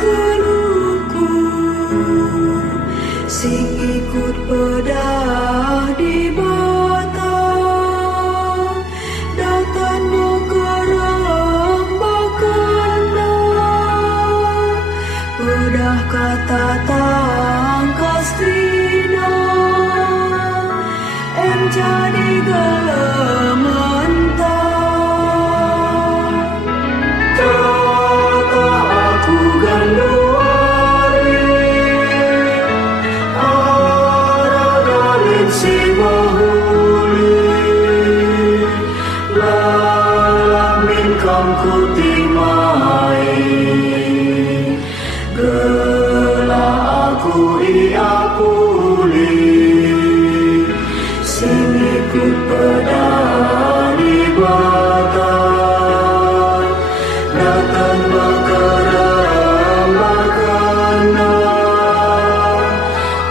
keluhku, sing ikut pedah di bata, datang mekerang bakana, pedah kata tangkas trina, em jadi gelamanta. Kata aku ganduari, aradalin si mahuli, lalamin kam kutimai, gela aku iapuli, sing ikut pedari bata, datang bekerang bakana,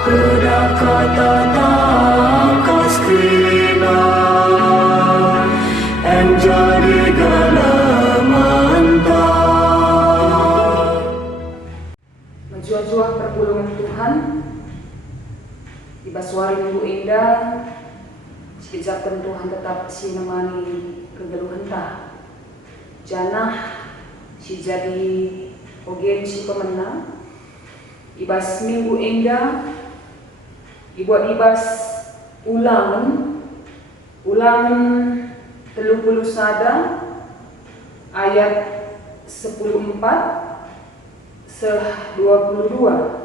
pedah kata tangkas krina, em jadi gelamanta. Menjual-jual perpulungan Tuhan di Basuari Minggu Indah, sekejapkan Tuhan tetap si nemani kegeluhan ta. Janah si jadi ogen si pemenang. Ibas Minggu Indah, dibuat ibas ulangan 30 ayat 14 seh 22.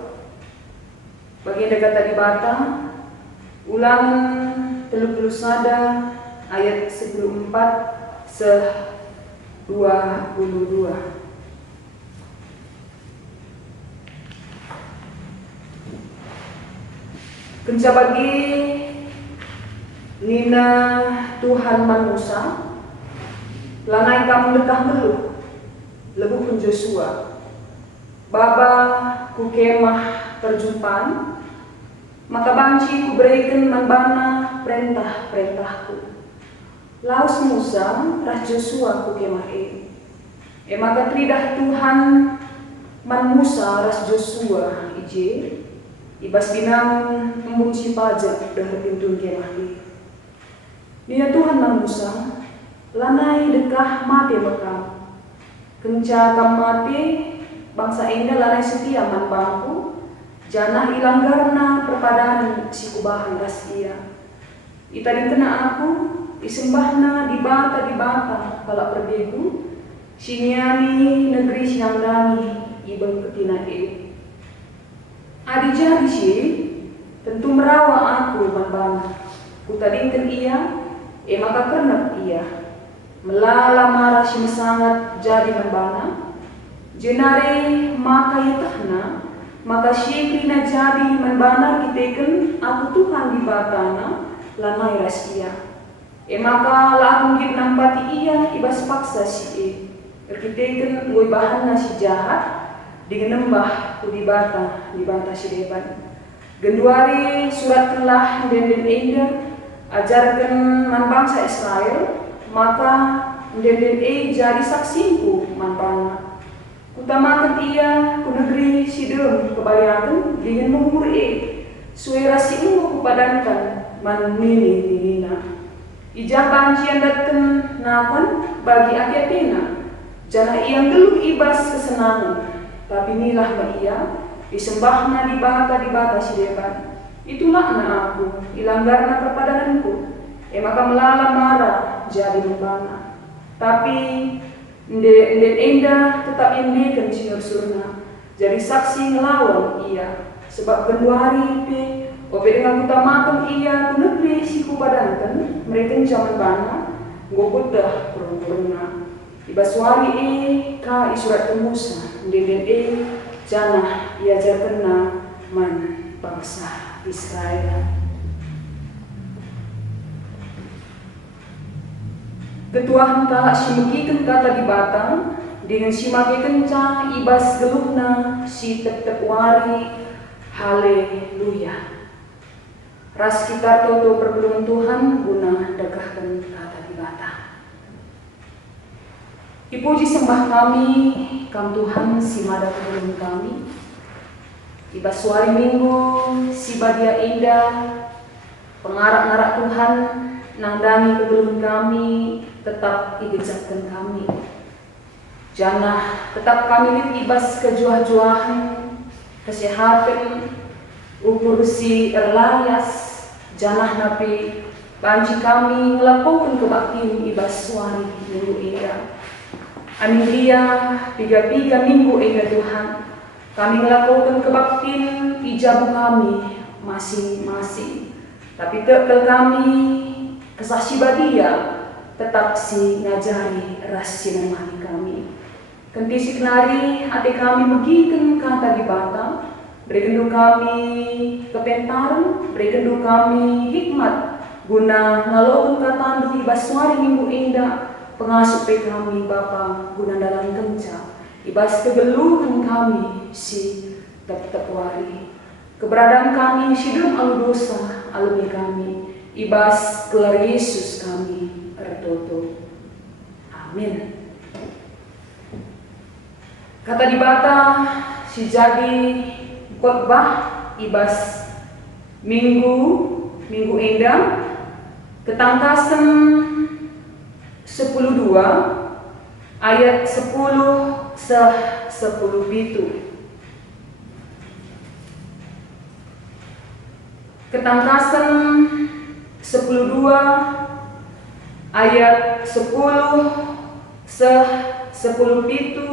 Bagian kata di bata, ulangan 30 ayat 14 seh 22. Kenca bagi nina Tuhan manusia, lanai kamu dekah meluh, lebu pun Joshua, baba ku kemah perjumpaan, maka banci ku berikan manbana perintah-perintahku. Laus Musa rah Joshua ku kemah maka tridah Tuhan man Musa ras Joshua ije, ibas binang membuci pajak dari pintu kemah Nina Tuhan man Musa, lanai dekah mati bekam, kenca kam mati bangsa indah lanai setia man bangku, janah ilang garna perpadan si kubahan ras ia. Ita dikena aku, disembahna di bata kalak berbegu, siniani negeri sinangdani ibang ketina Adi jadi si, tentu merawa aku manbana, kutadingkan ia, maka kernak ia, melala marah si sangat jadi manbana, jenare maka yatahna, maka syekina jadi manbana kiteken aku Tuhan di batana, lanai ras ia. Maka laang git nampati ia ibas paksa si kiteken ngoi bahanna si jahat, dengan nembah ku di bata si depan. Genduari suratkanlah den indah, ajarkan man bangsa Israel, maka den jadi saksinku man bana. Kutamakan ia ku negeri Sidom kebayakan dengan mengukur suara si ungu kupadankan man nina. Ijah bancian datken nakan bagi apiapina, jana iang geluh ibas kesenangan, tapi nilah ma ia disembahna di bata si depan. Itulah na aku, ilanggarna perpadananku, maka melala marah jadi membana. Tapi Nden indah tetap indikan sinur-surna, jadi saksi ngelawan ia, sebab genduari pe, ope dengan kutamakan ia ku negeri si kubadankan, mereka zaman bana, ngokudah kurung-kurungna. Ibaswari ka isurat ke Musa, Nden janah iajarkanna man bangsa Israel. Ketua henta simugikan kata di batang, dengan simagikan ca ibas geluhna si tetep wari, haleluya. Ras kita toto perpulungan Tuhan guna dagahkan kata di batang. Ipuji sembah kami, Kam Tuhan si mada kebelum kami. Iba suari minggu, si badia indah, pengarak-ngarak Tuhan, nangdangi kebelum kami, tetap igejatkan kami. Janah tetap kami ibas kejuah-juahan, kesehatan, ukur si erlayas, janah napi banci kami ngelakukan kebaktian ibas suari minggu indah. Amin dia, tiga-tiga minggu indah Tuhan, kami melakukan kebaktian ijabu kami masing-masing. Tapi tekel kami kesaksi badia tetap si ngajari rahasia nemani kami. Kentisik nari hati kami begiken kata di bata, berikan kami kepentaran, berikan kami hikmat guna ngalakukan kata ibas suari minggu indah. Pengasuh kami Bapa guna dalam kenca, ibas kegeluhan kami si tetap wari. Keberadaan kami sidum alu dosa alumi kami, ibas gelar Yesus kami ertoto. Amin. Kata di bata si jadi khotbah ibas minggu indah ketangkasan 10:2 ayat 10 itu. Ketangkasan 10:2 ayat 10 itu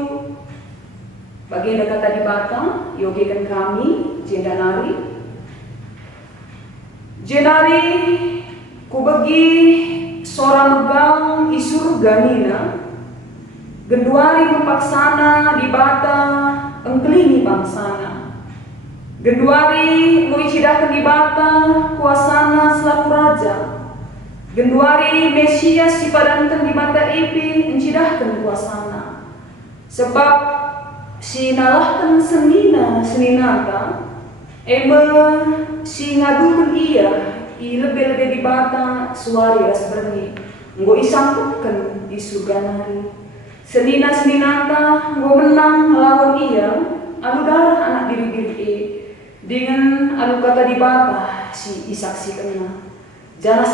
bagian kata di bata yogikan kami jenari ku bagi seorang megang isur ganina, genduari mempaksana di bata engkelingi bangsana. Genduari muicidakan di bata kuasana selaku raja. Genduari Mesias sipadankan di bata ipi encidahkan kuasana. Sebab si nalahkan seninata si ngadukan ia i lebih di bata suari ras berni nggo isangkutkan di surga nari seninata nggo menang lawan ia anu darah anak diri dengan anu kata di bata si isaksi kena jana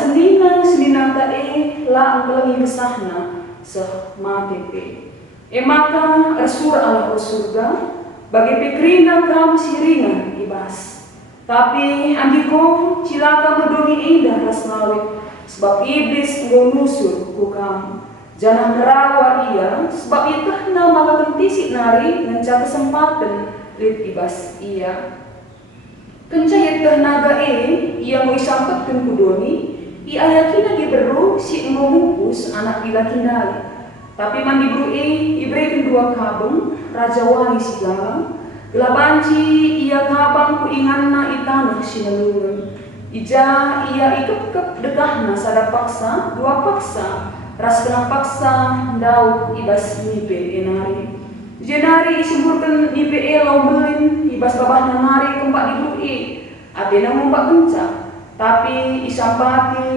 seninata la angkelengi besahna seh matepe maka resur ala surga bagi pikrina kam siringan ibas. Tapi ambiko cilaka medoni indah rasnawi sebab iblis nggo nusur ku kamu. Jangan merawat ia sebab itu nama kentisik nari ngenca kesempatan lit ibas ia. Kencayat tenaga ia mau isampetkan kudoni ia yakina diberu si nggo mupus anak bila kindali. Tapi mandi bru iberikan 2 kabung raja wali sigala. Labanci ia kabang ku inganna itanah sinelungan. Ija ia ikep dekahna sada paksa 2 paksa ras kena paksa daud ibas nipe enari. Jenari isemburkan nipe lau belin ibas babahna nari kempak dibrui. Adena ngumpak kenca tapi isampati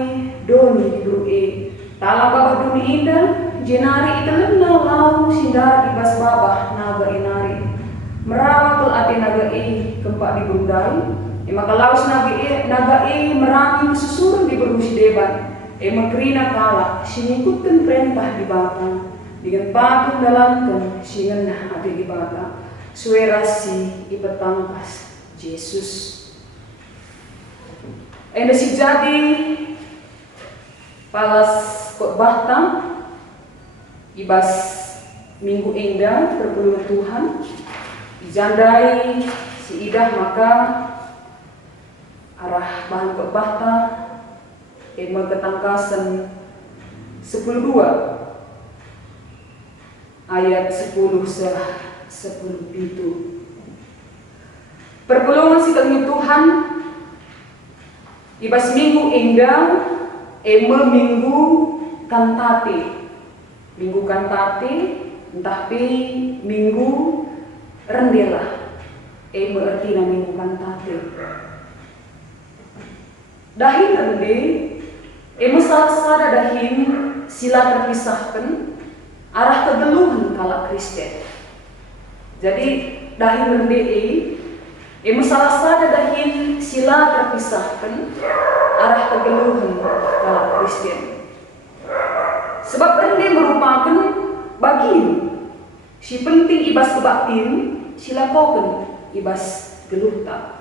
doni dibrui. Tala babah doni indah jenari itelemna lau sindar ibas babah naga enari. Merawat ati naga kempak di bundai, maka laus naga merani susurun di berusi debat, makrina kala sinikutkan perintah di bata, dengan patung dalamkan singenah ati di bata, suerasi ipetangkas Yesus. Enda si jadi palas khotbah ibas minggu indah berpeluang Tuhan. Dijandai si idah maka arah bahan khotbah ketangkasan 10:2 ayat 10 itu. Perpulungan si kami Tuhan ibas minggu indah minggu kantate tapi minggu rendela artina minggu kantate dahin rende sada dahin sila terpisahkan arah kegeluhan kala Kristen. Jadi dahin rendei, masalah sada dahin sila terpisahkan arah kegeluhan kala Kristen. Sebab rende merupakan bagian si penting ibas kebaktin sila koken ibas geluhta.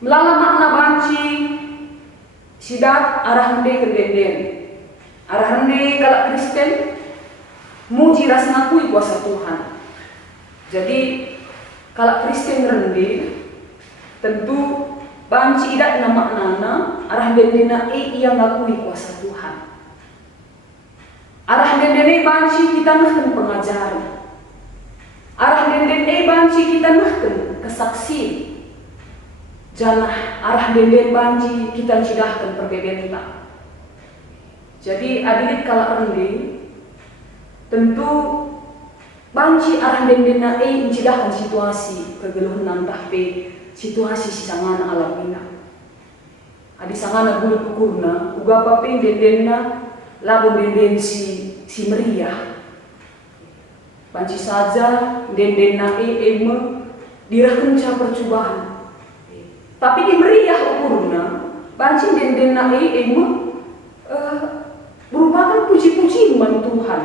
Melala makna banci sidat arah hende kendenden. Arah hende kala Kristen muji ras ngakui kuasa Tuhan. Jadi kala Kristen rende tentu banci idat na maknana arah dendena ia ngakui kuasa Tuhan. Arah dendene banci kita nahken pengajaran. Arah dendene banci kita nahken kesaksi. Janah arah denden banci kita cidahkan perbebenta. Jadi adilit kala rende tentu banci arah dendena cidahkan situasi kegeluhan nantah pe situasi si sangana alamina. Adi sangana gulu kukurna uga pape dendena labu denden si meriah. Banci saja dendena eme dirahkenca percobaan. Tapi di meriah ukurna banci dendena eme merupakan puji-pujian Tuhan.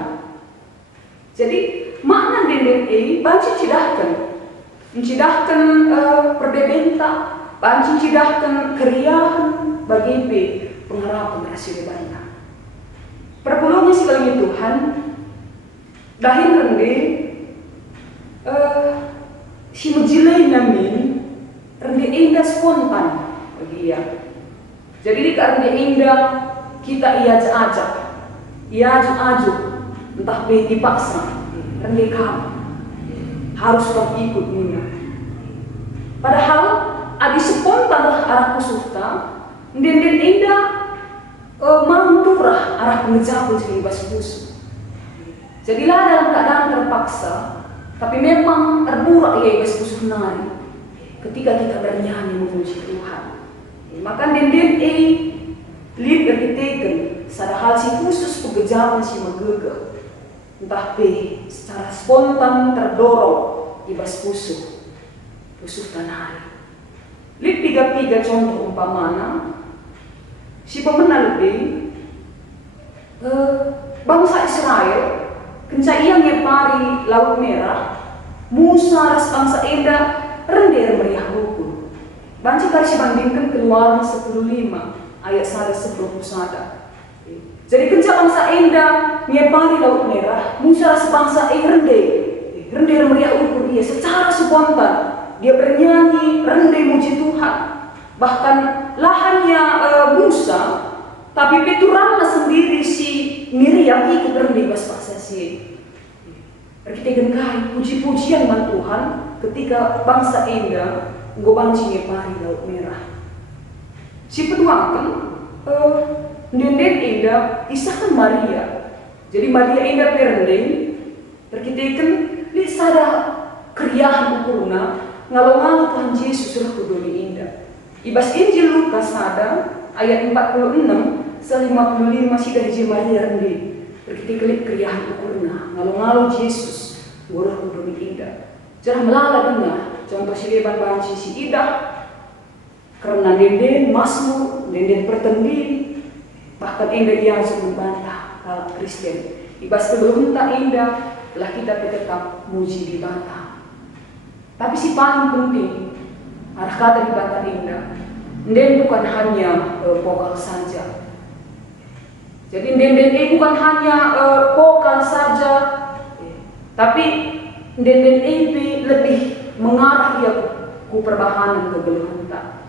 Jadi makna denden banci cidahkan. Mencidahkan perbebenta, banci cidahkan keriahan bagi pengharapan hasil banyak. Perpulungan sekali Tuhan, dahin rende si mejilai namin rende indah spontan bagi ia. Jadi di rende indah kita ia ajak, ia ajuk, entah dipaksa, rende kamu harus kau ikut mina. Padahal adi spontan arah kusuhta, denden indah manturah arah pengejapan sini bas busu. Jadilah dalam keadaan terpaksa, tapi memang terburak ia bas busu nari. Ketika kita bernyanyi memuji Tuhan, maka denden lihat berkiteken, sadahal si khusus pengejapan si megegeh, entah secara spontan terdorong ibas busu tanah. Lihat tiga contoh umpamana. Si pemenang lebih bangsa Israel kenca ia ngepari Laut Merah, Musa ras bangsa Eda render meriah hukum. Banci kali si bandingkan Keluaran 10:5 ayat 1:10. Jadi kenca bangsa Eda ngepari Laut Merah, Musa ras bangsa render meriah hukum ia secara spontan dia bernyanyi rende muji Tuhan. Bahkan lahannya Musa, tapi Peturana sendiri si Miriam ikut rende bas paksa si. Kita gengkai puji-pujian man Tuhan ketika bangsa Enda ngobanci ngepari Laut Merah. Si petuangkan denden Enda isahkan Maria. Jadi Maria Enda perendeng terkitekan li sada keriahan ukurna ngalo-ngalo Tuhan Yesus surah kudoni Enda. Ibas Injil Lukas ada ayat 46 se-55 si dari Maria rende berkiti-kelip keriahan ukurna ngalo-ngalo Yesus goroh kudoni indah. Jarang melala dengar contoh si leban banci si idah karena denden masmur, denden pertendin, bahkan indah yang sebut bantah kalau Kristen. Ibas sebelum tak indah lah kita tetap muji di bantah. Tapi si paling penting arah kata di bantah indah, den bukan hanya vokal saja. Jadi den bukan hanya vokal saja, tapi den lebih mengarah dia ku perbahanan kegeluhan tak.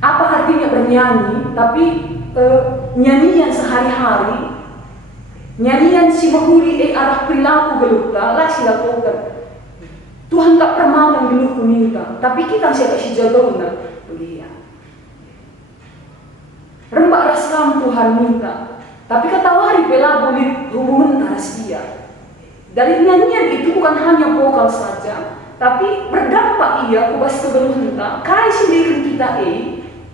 Apa artinya bernyanyi? Tapi nyanyian sehari-hari, nyanyian si mahuli arah perilaku geluhta lah silakukan. Tuhan tak pernah menggeluh minta, tapi kita siapa si jagona belia. Rembak rasam Tuhan minta, tapi katawari pelabu di hubungan taras dia. Dari nyanyian itu bukan hanya vokal saja, tapi berdampak ia ubas kegeluhan tak. Kai sendiri kita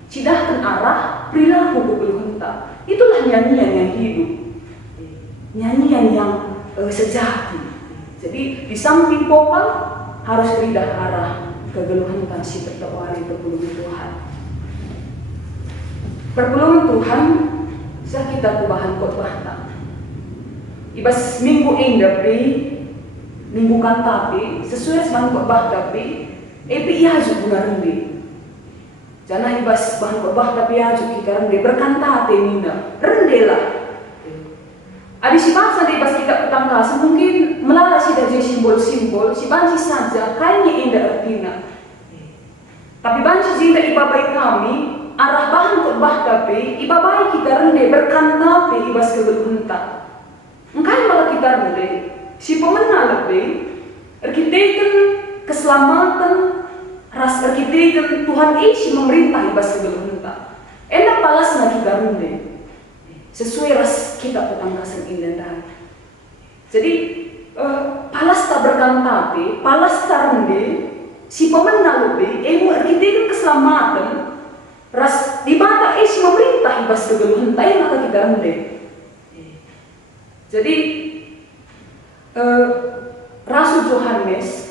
cidahkan arah perilaku kegeluhan tak. Itulah nyanyian yang hidup. nyanyian yang sejati. Jadi di samping popang harus ridah arah kegeluhan dan si tertawari perpulungan Tuhan. Perpulungan Tuhan saya kita kubahan khotbah tak. Ibas minggu indah bi minggu kan tapi sesuai dengan khotbah tapi epi iaju bulan rendi. Jangan ibas bahan khotbah tapi iaju kita rendi berkanta temina rendelah. Adi si bangsa di ibas kita petangkas mungkin melala si dari simbol-simbol si banci saja kayaknya indah artinya. Tapi banci jinda ibabai kami arah bahan khotbah tapi ibabai kita rendi berkanta pe ibas kegeluhenta. Engkai malah kita rendi si pemenang lebih arkiteken keselamatan ras arkiteken Tuhan isi memerintah ibas kegeluhenta. Enak palasna kita rendi sesuai ras kita petangkasan indah. Jadi palas tak berkantate, palas tak rendi si pemenang lebih emu arkiteken keselamatan ras di mata isi memerintah ibas kegeluhenta yang akan kita rendi. Jadi Rasul Yohanes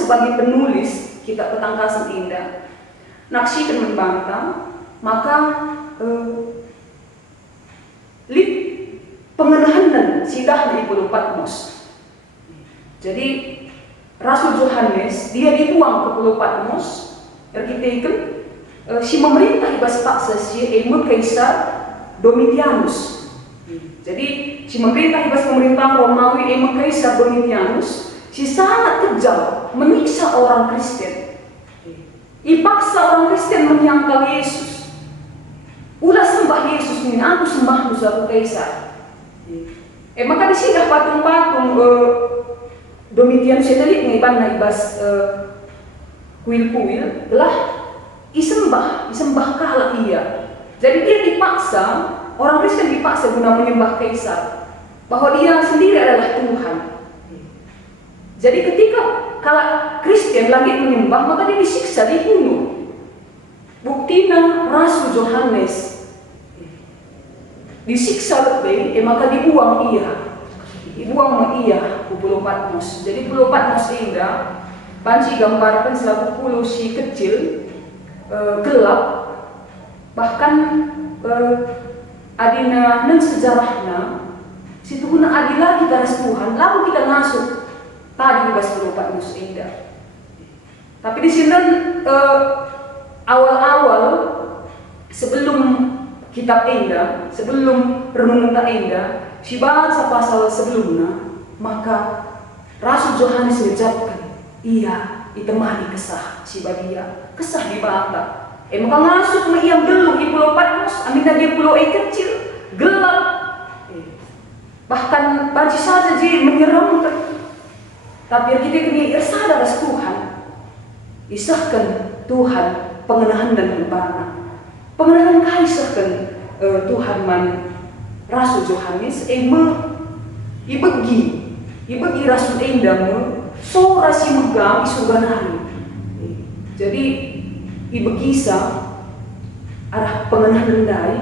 sebagai penulis kita petangkasan indah naksikan membantah maka lip pengenahan sidahnya di Pulau Patmos. Jadi Rasul Yohanes dia dibuang ke Pulau Patmos arkiteken si memerintah ibas paksa si Kaisar Domitianus. Jadi si memerintah ibas pemerintahan Romawi Kaisar Domitianus si sangat kejam menyiksa orang Kristen. Ipaksa orang Kristen menyangkal Yesus. Ulah sembah Yesus ini, aku sembah aku Kaisar. Maka disidah patung-patung Domitianus itu ngiban na ibas kuil-kuil telah isembah kalah ia. Jadi dia dipaksa, orang Kristen dipaksa guna menyembah Kaisar, bahwa dia sendiri adalah Tuhan. Jadi ketika kalau Kristen lagi menyembah, maka dia disiksa, dibunuh. Buktinya Rasul Yohanes disiksa lebih, maka dibuang ia ke Pulau Patmos. Jadi Pulau Patmos indah, banci gambarkan selaku pulau si kecil, gelap, bahkan adina neng sejarahna situ guna adila kita ras Tuhan lalu kita masuk tadi bebas Pulau Patmos indah. Tapi di sini awal-awal sebelum kitab indah, sebelum renungan indah, si bahasa pasal sebelumnya, maka Rasul Yohanes mengucapkan, iya ditemani kesah si badia, kesah di bata. Maka masuk ke yang gelung di Pulau Patmos, aminah dia pulau kecil, gelap. Bahkan banci saja dia menyeramkan. Tapi kita kini sadar Tuhan, isahkan Tuhan pengenahan dan kembana. Pengenahan kaisahkan Tuhan man Rasul Yohanes ibegi Rasul Endamu sora si megang isuganari. Jadi ibegisa arah pengenahan dari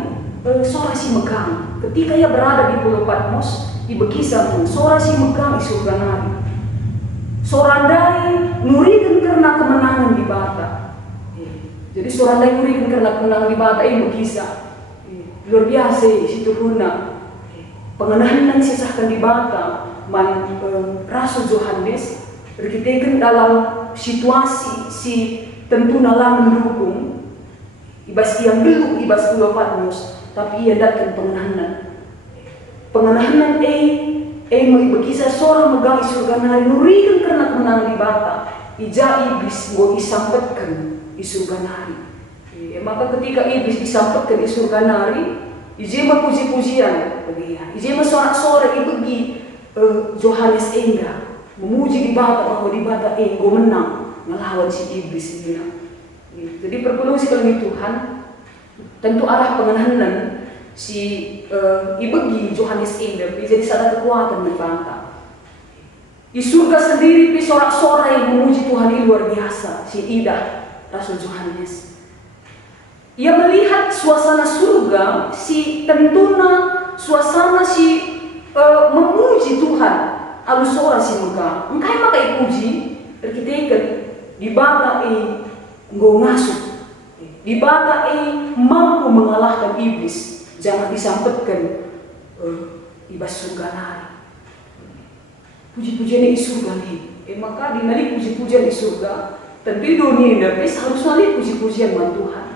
sora si megang. Ketika ia berada di Pulau Patmos, ibegisa pun sora si megang isuganari. Sorandai nurikan karena kemenangan di bata. Jadi sorandai nurikan karena kemenangan di bata ibegisa. Luar biasa situ guna pengenahan yang disisahkan di bata man Rasul Yohanes berkitekan dalam situasi si tentu nalang mendukung ibas yang belum ibas Pulau Patmos tapi ia datang pengenahan mau ibegisa seorang megang surga nari nurikan karena kemenangan di bata ija iblis mau disampaikan di surga nari. Maka ketika iblis disampaikan di surga nari, ijema puji-pujian, ijema sorak-sorak ibegi Yohanes enggak memuji di bata bahwa di bata ego menang melawan si iblis ini. Jadi perlu sekali Tuhan tentu arah pengenahan si ibegi Yohanes enggak jadi sadar kekuatan di bata. Di surga sendiri sorak-sorak yang memuji Tuhan ini luar biasa si Ida Rasul Yohanes. Ia melihat suasana surga, si tentuna suasana si memuji Tuhan. Alus ora si muka, engkai maka puji, terkitekan di bata nggo ngasuh, di bata mampu mengalahkan iblis. Jangan disampaikan ibas surga nari. Puji-pujian di surga nih, maka dinari puji-pujian di surga. Tentu dunia tapi harus nali puji-pujian man Tuhan.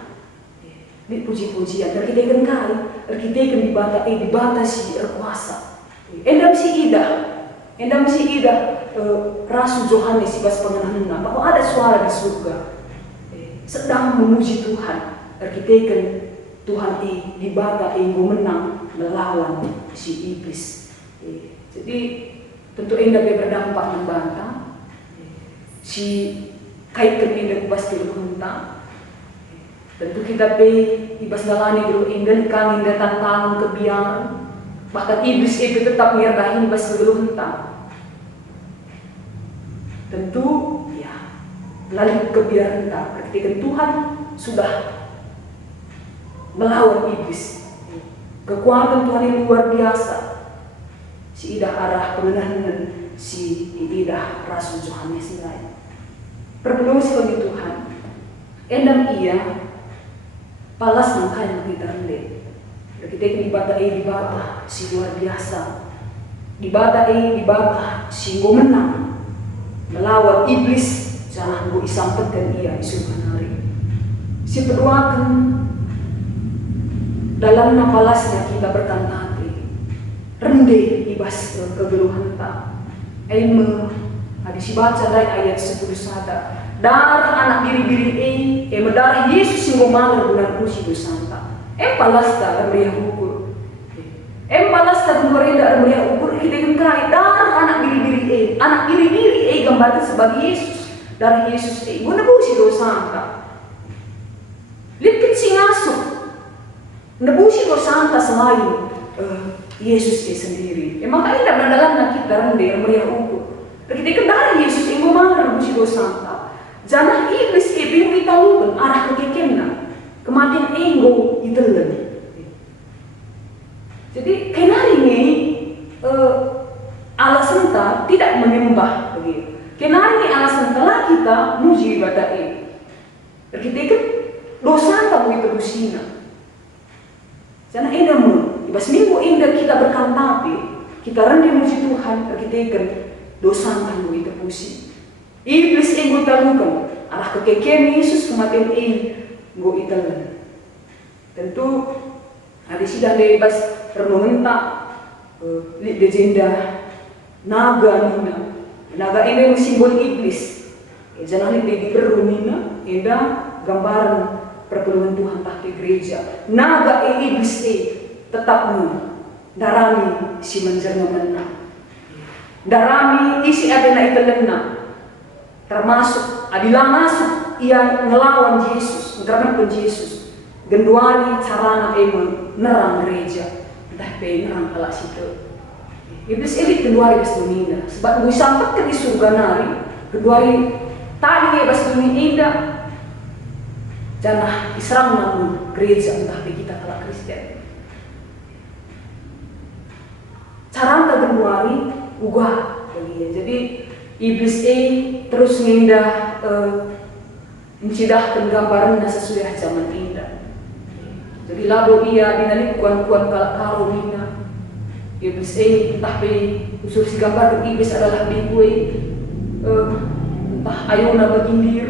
Di puji-pujian, terkitekan kali, terkitekan di bata si kuasa. Endam si ida Rasul Yohanes ibas pengenangan bahwa ada suara di surga sedang memuji Tuhan, terkitekan Tuhan di bata menang melawan si iblis. Jadi tentu endam berdampak membantah si kaitkan endam ibas terhunta. Tentu kita ibas dalani dulu endam kami datang tangan kebiaran. Bahkan iblis itu tetap nyerdahin ibas sebelum hentak. Tentu ya lalu kebiaran hentak ketika Tuhan sudah melawan iblis. Kekuatan Tuhan yang luar biasa. Si idah arah pengenahan si idah Rasul Yohanes nilai. Perbelusi bagi Tuhan. Endam ia palas nangkai kita rendah. Kita di bata si luar biasa. Di bata si go menang melawan iblis. Jangan go isampatkan ia isu kanari. Si perluakan dalam napalasnya kita berkantate rendah ibas kegeluhan tak. Ada si baca dari ayat 10 sada. Darah anak diri mendarah Yesus yang malar bulan kusi dosanta. Palasta meriah ukur. Palasta meriah ukur kita kengkai darah anak diri anak diri gambarkan sebagai Yesus. Darah Yesus guna busi dosanta. Lihat si ngasuh. Nebusi dosanta selain Yesus sendiri. Maka indah dalam kita rendah meriah ukur. Kita darah Yesus yang malar busi dosanta. Jangan iblis bingung kita lupa arah kekekenan. Kematian ego itelan. Jadi kenari ini alasan kita tidak menyembah begitu. Kenari ini alasan telah kita muji ibadah ini. Kita kan dosa tak begitu busina. Jangan edamu. Ibas minggu indah kita berkantapi, kita rendah muji Tuhan. Kita kan dosa tak begitu busi. Iblis ego talukan arah kekekean Yesus kematian go itelan. Tentu ada sidang bebas renungan legenda naga ini simbol iblis. Jangan di berunina ada gambaran perkeluhan Tuhan tahta gereja. Naga iblis tetap darami si menjerna menang. Darami isi adena itelan termasuk adilah masuk ia ngelawan Yesus, ngeramen Yesus. Genduari carana nerang gereja, entah nerang kalak situ. Iblis elit genduari bas dunia. Sebab gue sampai ke di surga nari, genduari tadi bas dunia. Jangan diserang namun gereja entah kita kalak Kristen. Carana genduari ugah jadi iblis terus ngindah mencidahkan gambaran sesuai zaman indah. Jadi labo ia dinali kuan-kuan kalau mina. Iblis entah usul si gambar iblis adalah bingkui entah ayuna bagindir.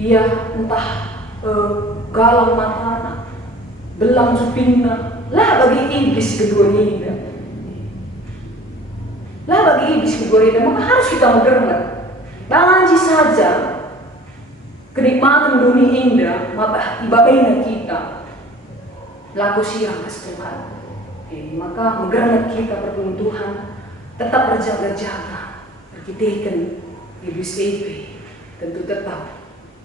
Ia entah galang matana, belang supingna. Lah bagi iblis kedua indah. Lah bagi iblis kedua indah maka harus kita mengerti. Banci saja kenikmatan dunia indah, ibadahnya kita laku siang ke Tuhan. Maka menggerak kita berdoa Tuhan tetap berjaga-jaga, berkitekan iblis tentu tetap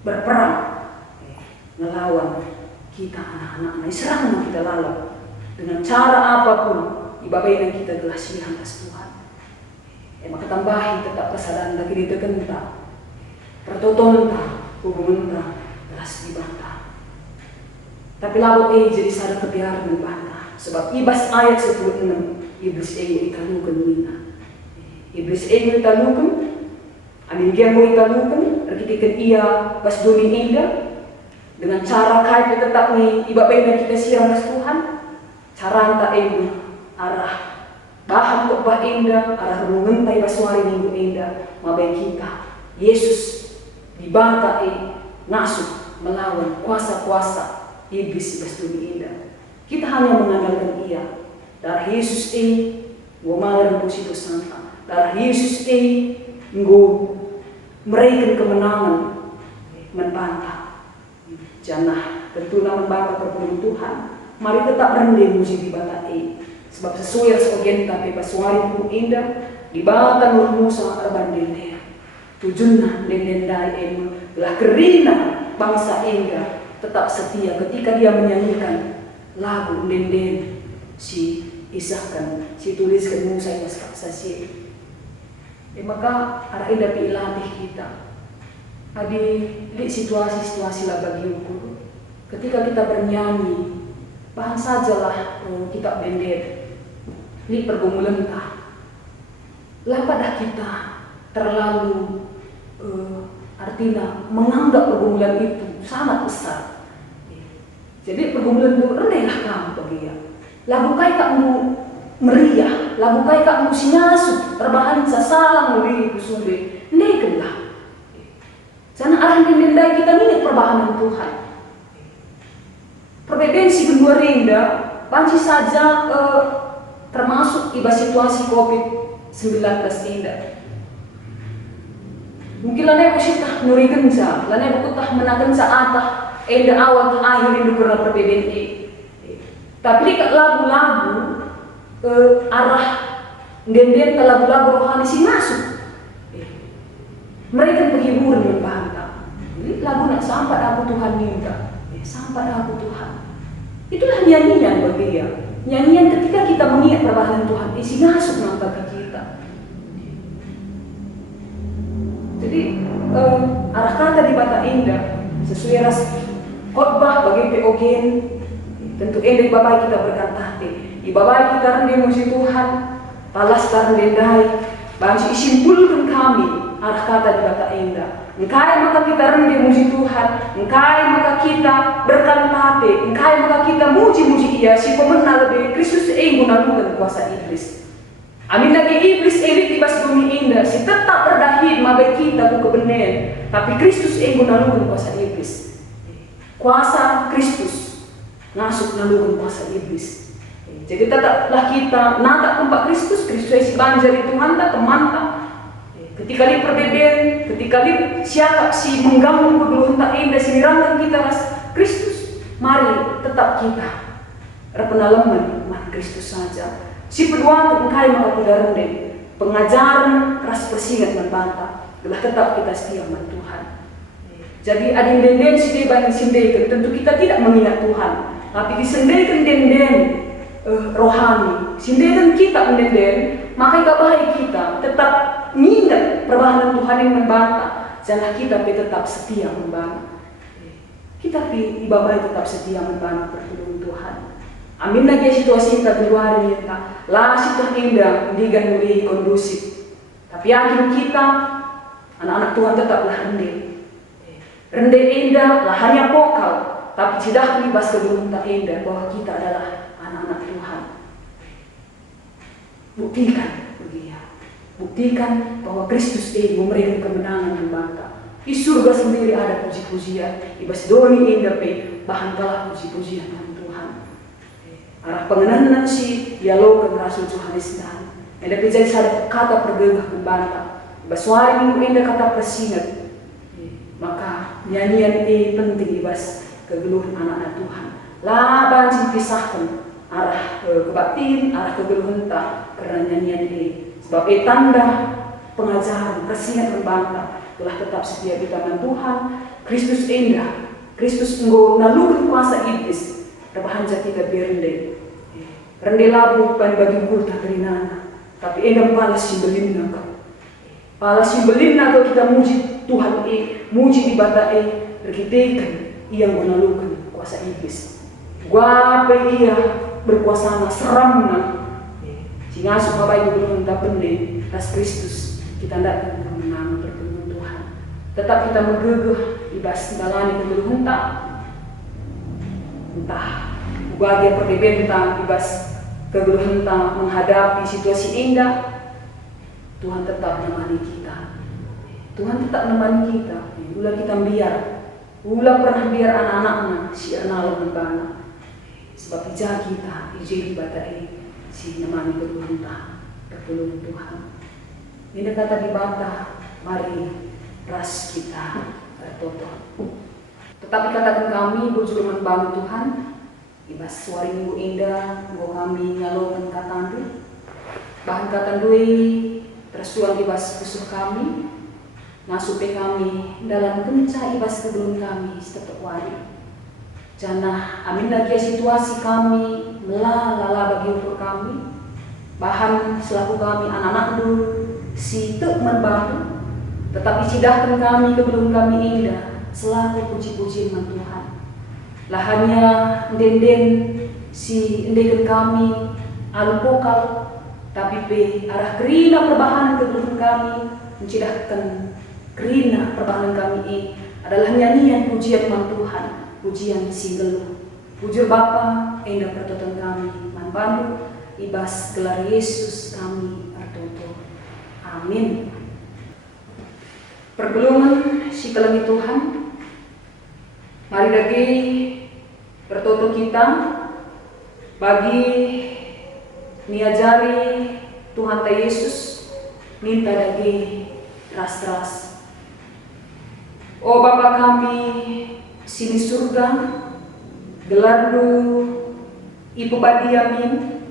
berperang melawan kita anak-anak. Serang kita lalu dengan cara apapun ibadahnya kita telah siang ke Tuhan. Maka tambahi tetap kesadaran lagi ditekentak, pertotonta. Hubungan beras dibantah. Tapi lalu jadi sadar kebiaran membantah. Sebab ibas ayat 16 iblis ego italukan mina. Iblis ego italukan, amin gian mo italukan, arkitikan ia pas doni indah, dengan cara kaya tetap ni ibabay kita siang Tuhan, cara anta ego arah bahan kok bah indah, arah mengentai basuari minggu indah, mabay kita Yesus dibanta ngasuh melawan kuasa-kuasa iblis pas doni indah. Kita hanya mengandalkan ia. Darah Yesus ngomalan po situ santa. Darah Yesus meraikan kemenangan membantah. Jangan tentu membantah perpuluhan Tuhan. Mari tetap rendah muji di bata sebab sesuai sebagian tapi pasuari pun indah di bata Nur Musa arban dendera. Tujuannya dendera telah kerina bangsa indah tetap setia ketika dia menyanyikan lagu dendera si isahkan, si tuliskan Musa yang saksi. Maka arah indah pilatih kita. Adi di situasi-situasi lah bagi ukur. Ketika kita bernyanyi, bahan sajalah kita dendera. Ini pergumulan tak. Lah pada kita terlalu artinya menganggap pergumulan itu sangat besar. Jadi pergumulan itu rendahlah kamu bagi dia. Lagu kai kamu meriah, lagu kai kamu sinasut, terbahan sasalang lebih kusumbe, negenlah. Karena arah dendai kita ini perbahanan Tuhan. Perbedaan si kedua rinda, panci saja termasuk iba situasi COVID-19 indah. Mungkin lana aku sitah nuri genca, lana aku tah menakan saatah, enda awal ke akhir itu karena perbedaan ini. Tapi di lagu-lagu arah denden ke lagu-lagu rohani si masuk. Mereka penghibur dan bantah. Jadi lagu nak sampai aku Tuhan minta, sampai aku Tuhan. Itulah nyanyian bagi dia. Nyanyian ketika kita mengingat perbahanan Tuhan, isi masuk nang bagi kita. Jadi arah kata di bata indah sesuai ras khotbah bagi teogen. Tentu endek babai kita berkata di babai kita rendah muji Tuhan, palas rendai, bangsi simpulkan kami arah kata di bata indah. Engkai maka kita rendah muji Tuhan, engkai maka kita berkantate, engkai maka kita muji-muji ia si pemenang lebih Kristus gunakan kuasa iblis. Amin lagi iblis elit ibas bumi indah, si tetap berdahil mabai kita ku kebenaran, tapi Kristus gunakan kuasa iblis. Kuasa Kristus masuk nalukan kuasa iblis. Jadi tetaplah kita nata kumpak Kristus si banjar itu manta teman tak. Ketika li perbedaan, ketika li siapa si mengganggu kegeluhan tak indah si nirangkan kita ras Kristus, mari tetap kita berpenalaman mat Kristus saja. Si peduan engkai maka tidak rendah, pengajaran ras persingat membantah, telah tetap kita setia mat Tuhan. Jadi adin denden si deban sindekan, tentu kita tidak mengingat Tuhan, tapi disendirikan denden rohani, sindekan kita denden, maka baik kita tetap mengingat perbahanan Tuhan yang membantah, jangan kita tetap setia membantah. Kita ibabai tetap setia membantah pertolongan Tuhan. Amin lagi situasi kita keluar ini, lah situasi indah, digan mulai kondusif. Tapi yakin kita, anak-anak Tuhan tetaplah rendah. Rendah indah, lah hanya pokal, tapi tidak libas kegeluhan tak indah bahwa kita adalah anak-anak Tuhan. Buktikan, buktikan bahwa Kristus memberikan kemenangan membantah. Di surga sendiri ada puji-pujian, ibas doni indah bahan kalah puji-pujian Tuhan. Arah pengenalan si dialog Rasul Yohanes dan ada kejadian kata pergegah membantah. Ibas suara minggu indah kata persingat. Maka nyanyian ini penting ibas kegeluhan anak-anak Tuhan. Laban pisahkan arah kebaktiin, arah kegeluhan tak karena nyanyian ini. Sebab tanda pengajaran persingat membantah telah tetap setia di tangan Tuhan. Kristus indah, Kristus nalurun kuasa iblis. Rebahan jati kita berendai, rendai labu pan bagi gurta terinana, tapi endam palas simbelin nakau, palas simbelin nakau kita muji Tuhan muji di bata berkitekan ia menalukan kuasa iblis. Guape ia berkuasa seram na, si Sehingga supaya ibu belum tak bende tas Kristus kita tidak menang berkeluhan Tuhan. Tetap kita menggegeh ibas dalani kegeluhan tak. Entah bahagia perdebatan ibas kegeluhan tak menghadapi situasi indah. Tuhan tetap menemani kita. Tuhan tetap menemani kita. Ulah kita biar, ulah pernah biar anak-anaknya si Ernalo membana. Sebab ijah kita, ijah batai si nemani kegeluhan berkeluhan Tuhan. Ini kata di bata, mari ras kita bertoto. Tetapi katakan kami, bujur membantu Tuhan. Ibas suari minggu indah, go kami nyalokan katandu. Bahan katandui tersuang ibas kusuh kami. Ngasupe kami dalam kenca ibas kedulun kami setiap wari. Janah amin lagi situasi kami melala bagi ukur kami. Bahan selaku kami anak-anak dulu si tek membantu. Tetapi cidahkan kami kedulun kami indah selaku puji-pujian Tuhan. Lahannya den si endekan kami alupokal. Tapi arah kerina perbahanan kedulun kami mencidahkan kerina perbahanan kami ini adalah nyanyian pujian Tuhan, pujian singgelu. Pujur Bapa, endah pertoton kami, manbandu, ibas gelar Yesus kami artoto. Amin. Pergelungan si kelengi Tuhan, mari dagi bertoto kita bagi niajari Tuhan ta Yesus minta dagi ras-ras. O Bapa kami sini surga, gelardu ibu badiamin,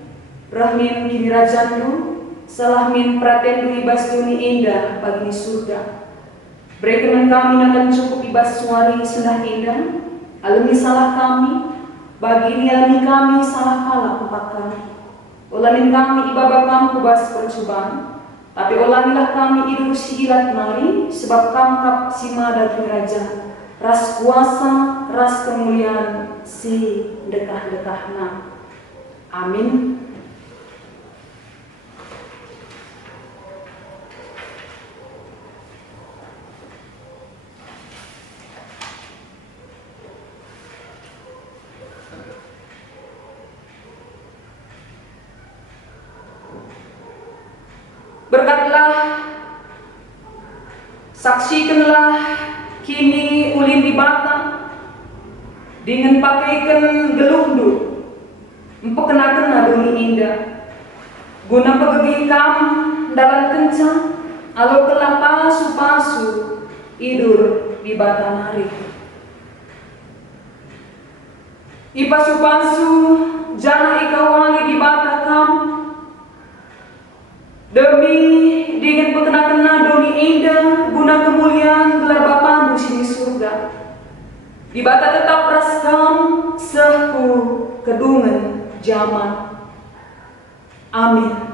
rahmin kini rajandu, salahmin pratendu ibas duni indah bagi surga. Berikan kami akan cukup ibas suari sudah indah, alami salah kami, bagi niami kami salah kalah empat kali. Olamin kami ibabak kami kubas percobaan. Tapi olanilah kami idul sigilat mari, sebab kamkap sima dan kerajaan, ras kuasa, ras kemuliaan, si dekah-dekahna. Amin. Berkatlah, saksikanlah kini ulin di bata, dengan pakaikan geluhdu, empekena-kena duni indah, guna pegegi kam dalam kencang, alo kelah pasu-pasu, idur di bata nari. Ipasu-pasu, jana ikawali di bata kam, demi dengan pekena-kena doni indah guna kemuliaan gelar Bapa di sini surga. Di bata tetap raskam sehu kedungan zaman. Amin.